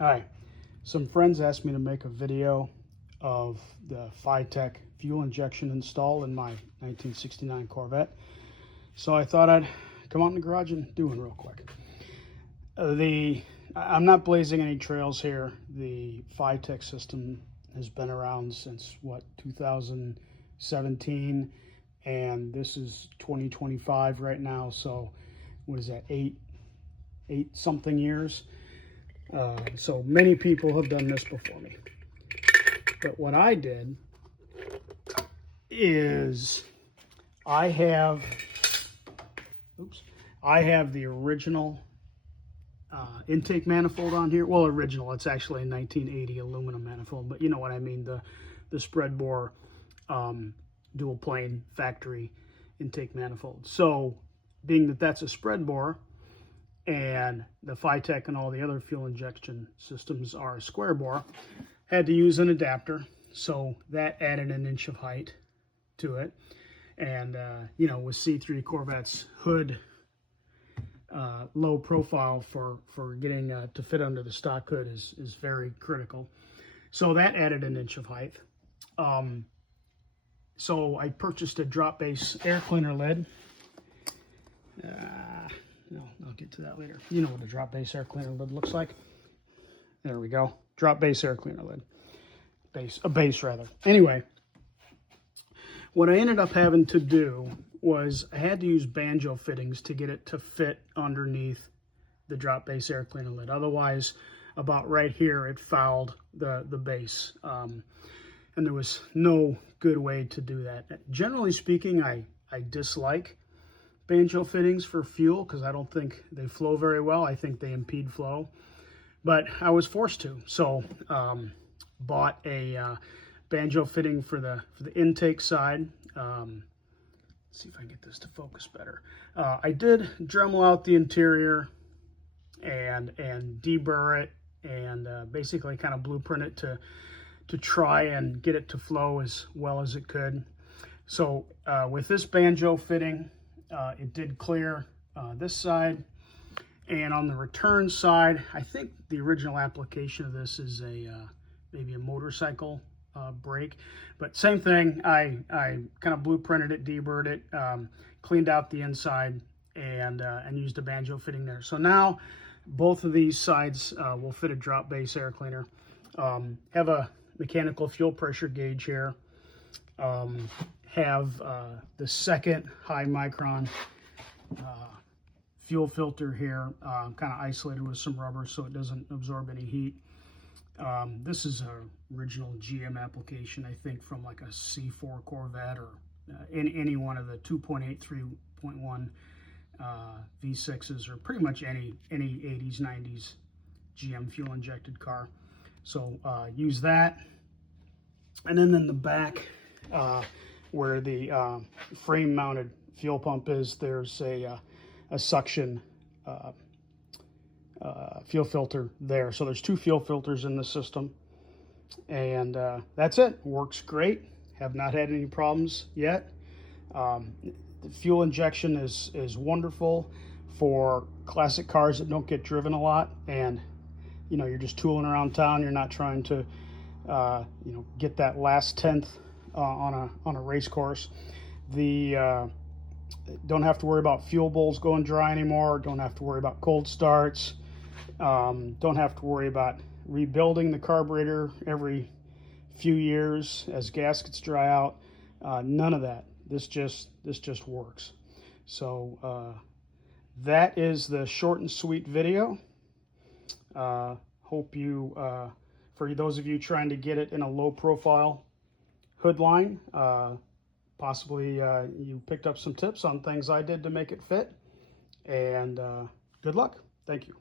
Hi, some friends asked me to make a video of the fitech fuel injection install in my 1969 Corvette. So I thought I'd come out in the garage and do one real quick. I'm not blazing any trails here. The fitech system has been around since, 2017, and this is 2025 right now. So what is that, eight something years? So many people have done this before me. But what I did is I have the original intake manifold on here. Well, original, it's actually a 1980 aluminum manifold, but you know what I mean, the spread bore dual plane factory intake manifold. So being that that's a spread bore, and the fitech and all the other fuel injection systems are a square bore, had to use an adapter, so that added an inch of height to it. And you know, with C3 Corvette's hood low profile for getting to fit under the stock hood is very critical, so that added an inch of height. So I purchased a drop base air cleaner lid. No, I'll get to that later. You know what a drop base air cleaner lid looks like. There we go. Drop base air cleaner lid. A base rather. Anyway, what I ended up having to do was I had to use banjo fittings to get it to fit underneath the drop base air cleaner lid. Otherwise, about right here, it fouled the base. And there was no good way to do that. Generally speaking, I dislike banjo fittings for fuel because I don't think they flow very well. I think they impede flow, but I was forced to. So bought a banjo fitting for the intake side. Let's see if I can get this to focus better. I did Dremel out the interior and deburr it, and basically kind of blueprint it to try and get it to flow as well as it could. So with this banjo fitting, it did clear this side, and on the return side, I think the original application of this is maybe a motorcycle brake, but same thing. I kind of blueprinted it, deburred it, cleaned out the inside, and used a banjo fitting there. So now both of these sides will fit a drop base air cleaner. Have a mechanical fuel pressure gauge here. Have the second high micron fuel filter here, kind of isolated with some rubber so it doesn't absorb any heat. This is an original GM application, I think, from like a C3 Corvette or any one of the 2.8, 3.1 V6s, or pretty much any 80s, 90s GM fuel injected car. So use that. And then in the back, where the frame mounted fuel pump is, there's a suction fuel filter there. So there's two fuel filters in the system, and that's it. Works great. Have not had any problems yet. The fuel injection is wonderful for classic cars that don't get driven a lot, and you know, you're just tooling around town. You're not trying to get that last tenth on a race course. Don't have to worry about fuel bowls going dry anymore. Don't have to worry about cold starts. Don't have to worry about rebuilding the carburetor every few years as gaskets dry out. None of that. This just works. So that is the short and sweet video. Hope you, for those of you trying to get it in a low profile hood line, possibly you picked up some tips on things I did to make it fit, and good luck. Thank you.